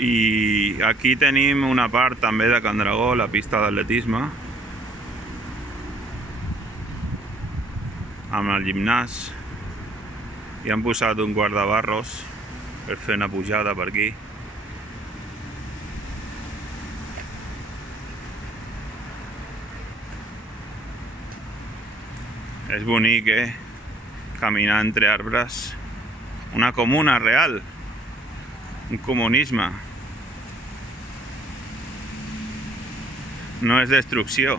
I aquí tenim una part també de Can Dragó, la pista d'atletisme, amb el gimnàs, i han posat un guardabarros per fer una pujada per aquí. És bonic, caminar entre arbres. Una comuna real, un comunisme. No és destrucció.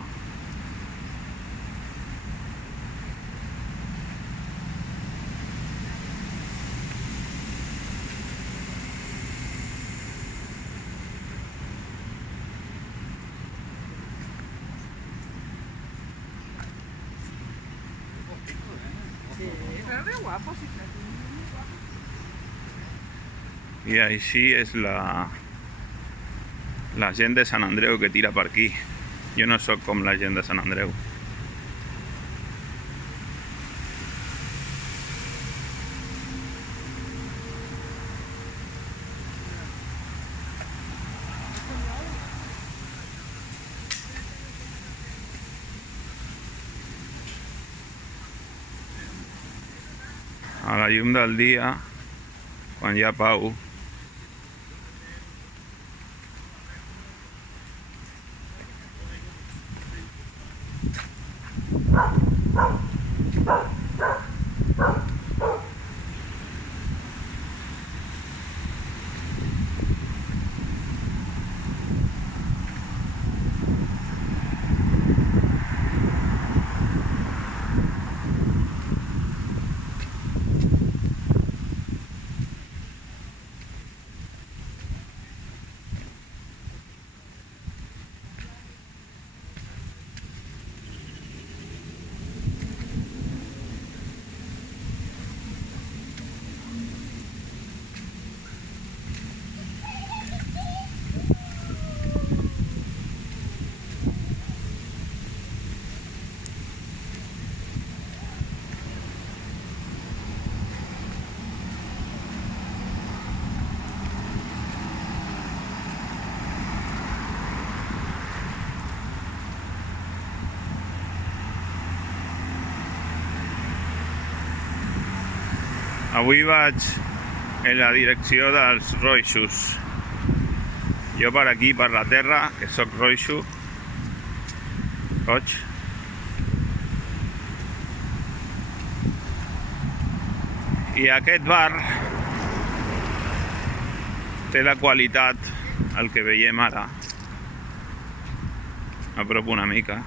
I així és la gent de Sant Andreu que tira per aquí. Jo no sóc com la gent de Sant Andreu. A la llum del dia, quan hi ha pau, avui vaig en la direcció dels roixos. Jo per aquí, per la terra, que sóc roixo, roig. I aquest bar té la qualitat, el que veiem ara. Apropo una mica.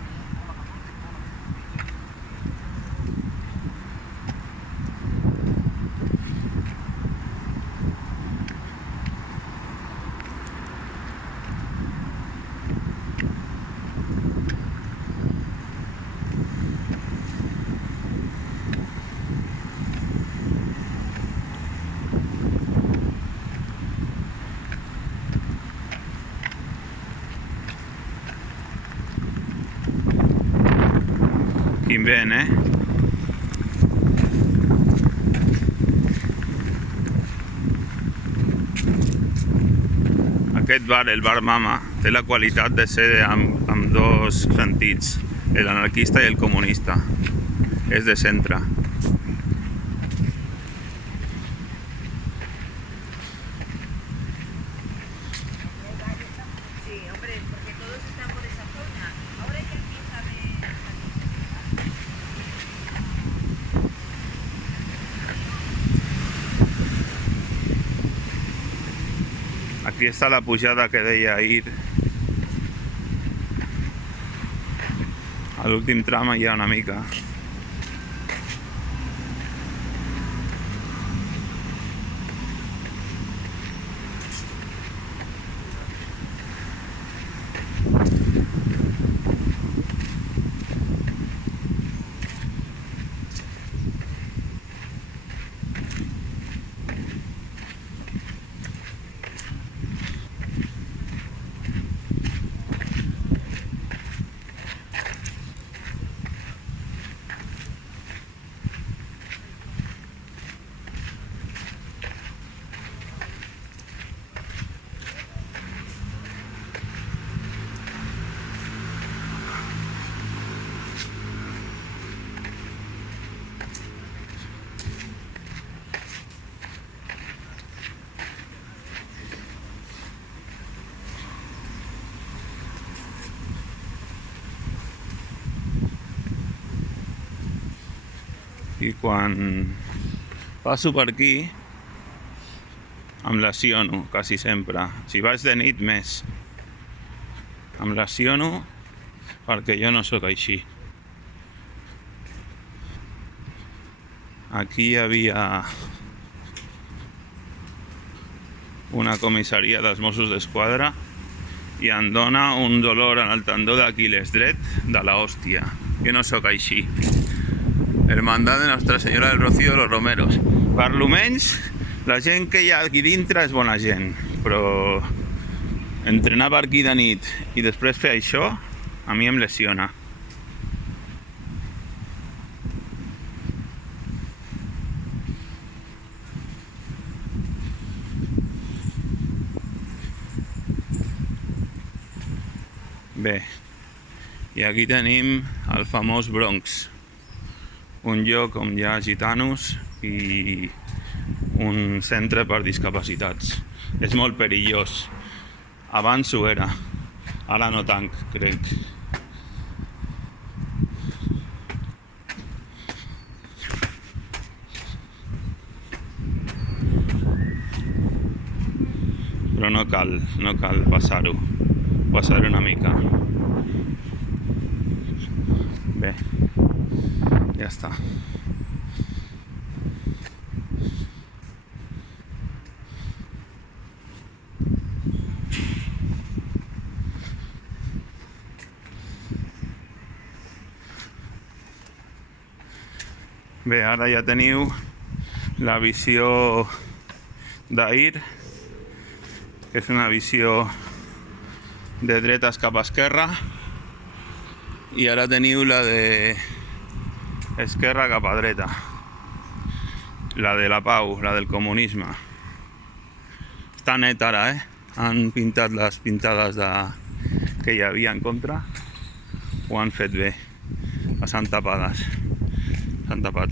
Quin vent, Aquest bar, el Bar Mama, té la qualitat de ser amb dos sentits, l'anarquista i el comunista. És de centre. Aquí està la pujada que deia ahir. A l'últim tram hi ha una mica. I quan passo per aquí em lesiono quasi sempre. Si vaig de nit més. Em lesiono perquè jo no sóc així. Aquí hi havia una comissaria dels Mossos d'Esquadra i em dona un dolor en el tendó d'Aquiles dret de la hòstia. Jo no sóc així. Hermandad de Nostra Senyora del Rocío de los Romeros. Per lo menys, la gent que hi ha aquí dintre és bona gent, però entrenar per aquí de nit i després fer això, a mi em lesiona. Bé, i aquí tenim el famós Bronx, un lloc on hi ha gitanos i un centre per discapacitats. És molt perillós. Abans ho era, ara no tant, crec. Però no cal passar-ho una mica. Bé, ja està. Bé, ara ja teniu la visió d'ahir, que és una visió de dretes cap a esquerra, i ara teniu la de esquerra cap a dreta, la de la pau, la del comunisme. Està net ara, Han pintat les pintades que hi havia en contra, ho han fet bé, les han tapades, s'han tapat.